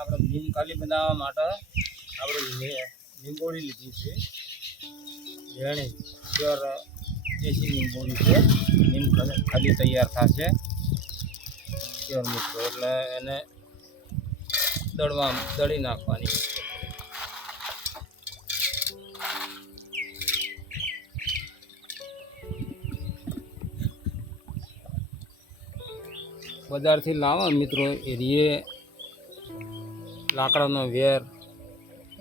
આપણે નીમ ખાલી બનાવવા માટે આપણે લીંબોળી લીધી છે જેણી પ્યોર દેશી લીંબોળી છે નીમ ખાલી તૈયાર થશે પ્યોર મિત્રો એટલે એને દળી નાખવાની બજારથી લાવો મિત્રો એરીએ લાકડાનો વેર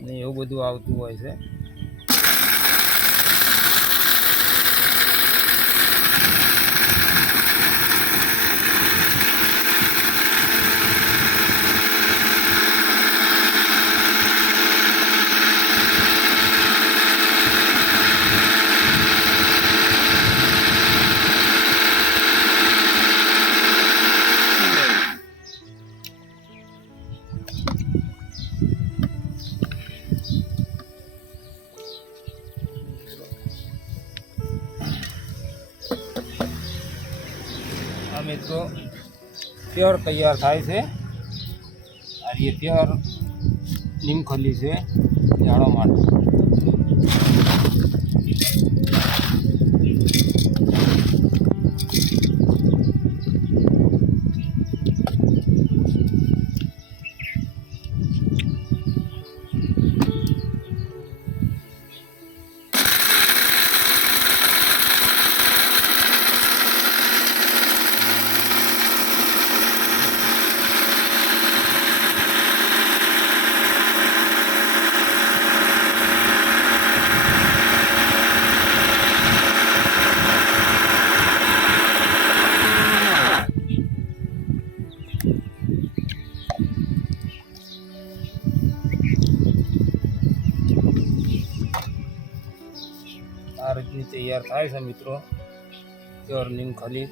ને એવું બધું આવતું હોય છે મિત્રો પ્યોર તૈયાર થાય છે આ ये प्योर નીમખલી છે ઝાડવા માટે આ રીતની તૈયાર થાય છે મિત્રો પ્યોર નીમખલી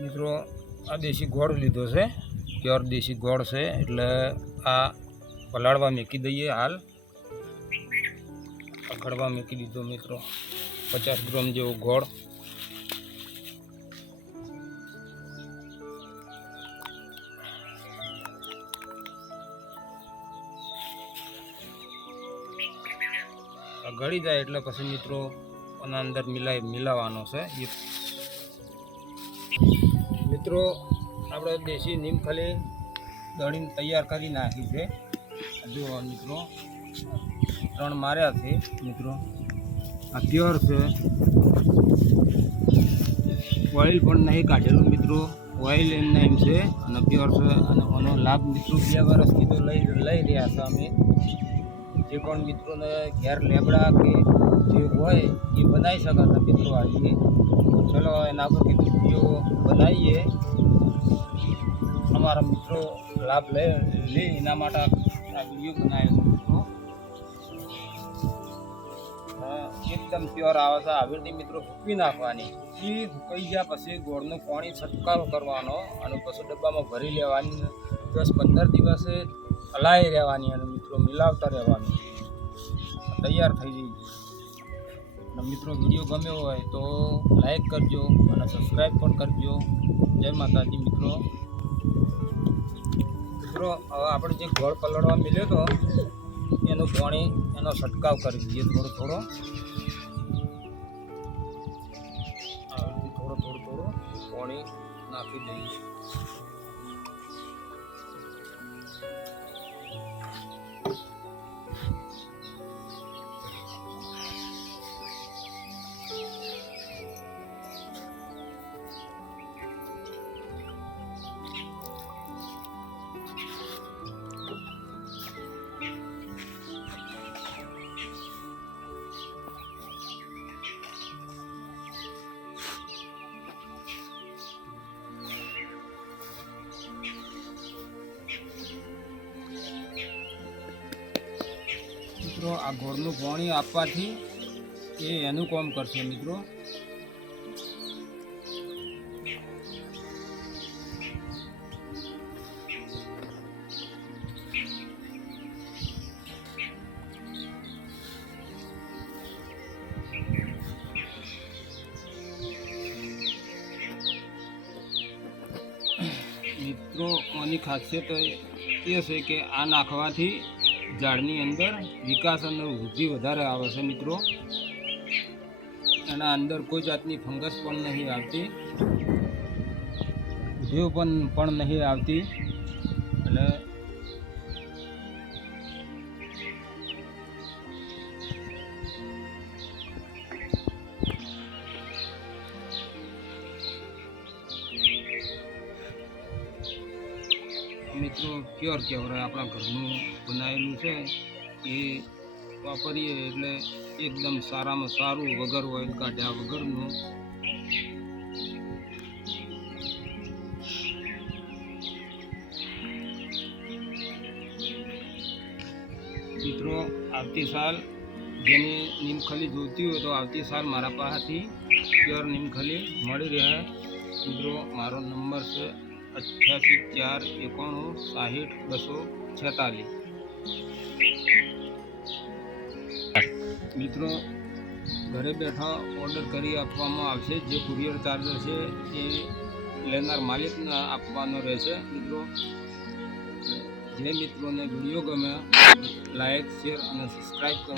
મિત્રો આ દેશી ગોળ લીધો છે પ્યોર દેશી ગોળ છે એટલે આ પલાળવા મૂકી દઈએ હાલ પકડવા મૂકી દીધો મિત્રો 50 ગ્રામ જેવો ગોળ ગળી જાય એટલે પછી મિત્રો આના અંદર મિલાવવાનો છે મિત્રો આપણે દેશી નીમખલી દળીને તૈયાર કરી નાખી છે જો મિત્રો 3 માર્યા છે મિત્રો આ પ્યોર છે ઓઇલ પણ નહીં કાઢેલું મિત્રો ઓઇલ એમના એમ છે અને પ્યોર છે અને આનો લાભ મિત્રો 2 વર્ષથી તો લઈ રહ્યા છે અમે જે પણ મિત્રોને ઘેર લેબડા કે જે હોય એ બનાવી શકાતા મિત્રો આવીએ ચલો એના પર વિડીયો બનાવીએ અમારા મિત્રો લાભ લે એના માટે આ વિડીયો બનાવ્યો મિત્રો એકદમ પ્યોર આવે છે આવી રીતે મિત્રો ફૂંકી નાખવાની એ ફૂંકાઈ ગયા પછી ગોળનું પાણી છંટકાવ કરવાનો અને પછી ડબ્બામાં ભરી લેવાની 10-15 દિવસે હલાવી રહેવાની અને મિત્રો મિલાવતા રહેવાની તૈયાર થઈ જઈ અને મિત્રો વિડીયો ગમ્યો હોય તો લાઈક કરજો અને સબસ્ક્રાઈબ પણ કરજો જય માતાજી મિત્રો મિત્રો હવે આપણે જે ગોળ પલળવા મળ્યો હતો એનું પાણી એનો છંટકાવ કરી દઈએ થોડો પાણી નાખી દઈએ મિત્રો આ ગોળનું પાણી આપવાથી એ એનું કામ કરશે મિત્રો. મિત્રો આની ખાસિયત એ છે કે આ નાખવાથી ઝાડની અંદર વિકાસ અને વૃદ્ધિ વધારે આવે છે મિત્રો. એના અંદર કોઈ જાતની ફંગસ પણ નહીં આવતી, જીવ પણ નહીં આવતી. અને મિત્રો પ્યોર કહેવાય, આપણા ઘરનું બનાવેલું છે એ વાપરીએ એટલે એકદમ સારામાં સારું, વગર ઓઇલ કાઢ્યા વગરનું. મિત્રો આવતી સાલ જેને નીમખલી જોઈતી હોય તો આવતી સાલ મારા પાસેથી પ્યોર નીમખલી મળી રહે. મિત્રો મારો નંબર છે 88 491 60 246. મિત્રો ઘરે બેઠા ઓર્ડર કરી આપવામાં આવશે. જે કુરિયર ચાર્જર છે એ લેનાર માલિકને આપવાનો રહેશે. મિત્રો જે મિત્રોને વિડીયો ગમે લાઈક, શેર અને સબસ્ક્રાઈબ કરો.